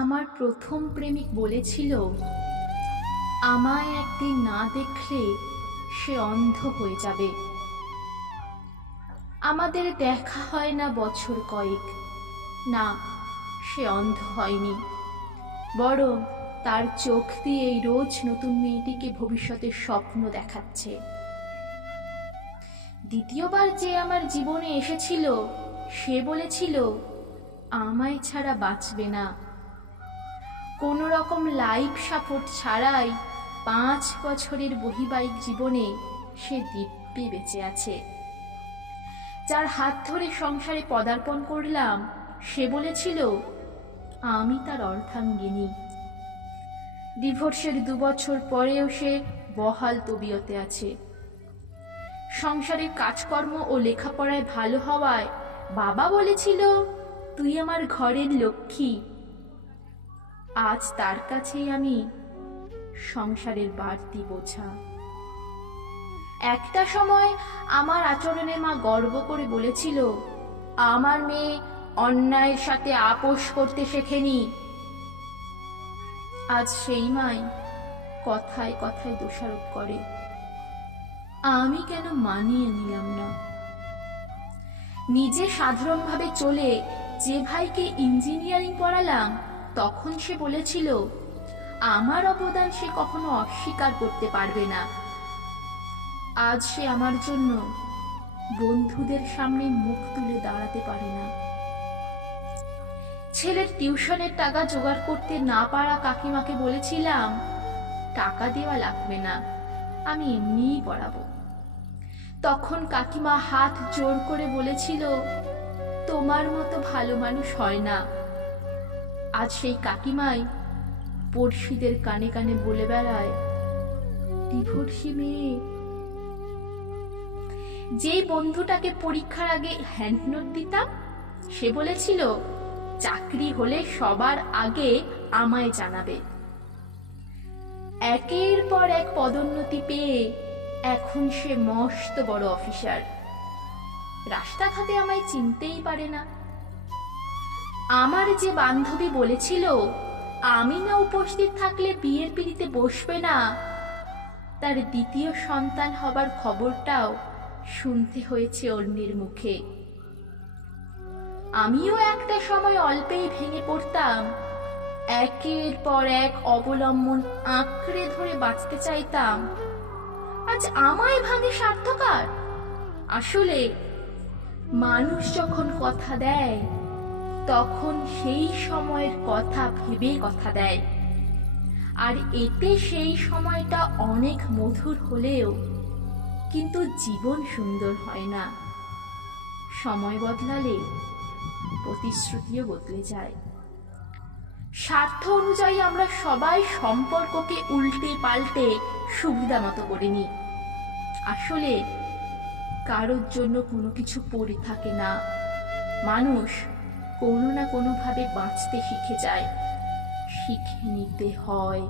আমার প্রথম প্রেমিক বলেছিল আমায় একদিন না দেখলে সে অন্ধ হয়ে যাবে আমাদের দেখা হয় না বছর কয়েক না সে অন্ধ হয়নি বরং তার চোখ দিয়ে রোজ নতুন মেয়েটিকে ভবিষ্যতের স্বপ্ন দেখাচ্ছে দ্বিতীয়বার যে আমার জীবনে এসেছিল সে বলেছিল আমায় ছাড়া বাঁচবে না কোনো রকম লাইফ সাপোর্ট ছাড়াই পাঁচ বছরের বহিবাহিক জীবনে সে দিব্যি বেঁচে আছে যার হাত ধরে সংসারে পদার্পণ করলাম সে বলেছিল আমি তার অর্থাঙ্গিনী ডিভোর্সের দুবছর পরেও সে বহাল তবিয়তে আছে সংসারের কাজকর্ম ও লেখাপড়ায় ভালো হওয়ায় বাবা বলেছিল তুই আমার ঘরের লক্ষ্মী আজ তার কাছেই আমি সংসারের বাড়তি বোঝা একটা সময় আমার আচরণে মা গর্ব করে বলেছিল আমার মেয়ে অন্যায়ের সাথে আপোষ করতে শেখেনি আজ সেই মাই কথায় কথায় দোষারোপ করে আমি কেন মানিয়ে নিলাম না নিজে সাধারণভাবে চলে যে ভাইকে ইঞ্জিনিয়ারিং পড়ালাম তখন সে বলেছিল আমার অবদান সে কখনো অস্বীকার করতে পারবে না আজ সে আমার জন্য বন্ধুদের সামনে মুখ তুলে দাঁড়াতে পারে না ছেলের টিউশনের টাকা জোগাড় করতে না পারা কাকিমাকে বলেছিলাম টাকা দেওয়া লাগবে না আমি এমনিই পড়াবো তখন কাকিমা হাত জোর করে বলেছিল তোমার মতো ভালো মানুষ হয় না আজ সেই কাকিমাই পড়শিদের কানে কানে বলে বেড়ায় ডিভোর্সি মেয়ে যে বন্ধুটাকে পরীক্ষার আগে হ্যান্ডনোট দিতাম সে বলেছিল চাকরি হলে সবার আগে আমায় জানাবে একের পর এক পদোন্নতি পেয়ে এখন সে মস্ত বড় অফিসার রাস্তাঘাটে আমায় চিনতেই পারে না আমার যে বান্ধবী বলেছিল আমি না উপস্থিত থাকলে বিয়ের পিড়িতে বসবে না তার দ্বিতীয় সন্তান হবার খবরটাও শুনতে হয়েছে অন্যের মুখে আমিও একটা সময় অল্পেই ভেঙে পড়তাম একের পর এক অবলম্বন আঁকড়ে ধরে বাঁচতে চাইতাম আজ আমায় ভাঙে সার্থকার আসলে মানুষ যখন কথা দেয় তখন সেই সময়ের কথা ভেবে কথা দেয় আর এতে সেই সময়টা অনেক মধুর হলেও কিন্তু জীবন সুন্দর হয় না সময় বদলালে প্রতিশ্রুতিও বদলে যায় স্বার্থ অনুযায়ী আমরা সবাই সম্পর্ককে উল্টে পাল্টে সুবিধা মতো করে নিই আসলে কারোর জন্য কোনো কিছু পড়ে থাকে না মানুষ কোনো না কোনোভাবে বাঁচতে শিখে যায় শিখে নিতে হয়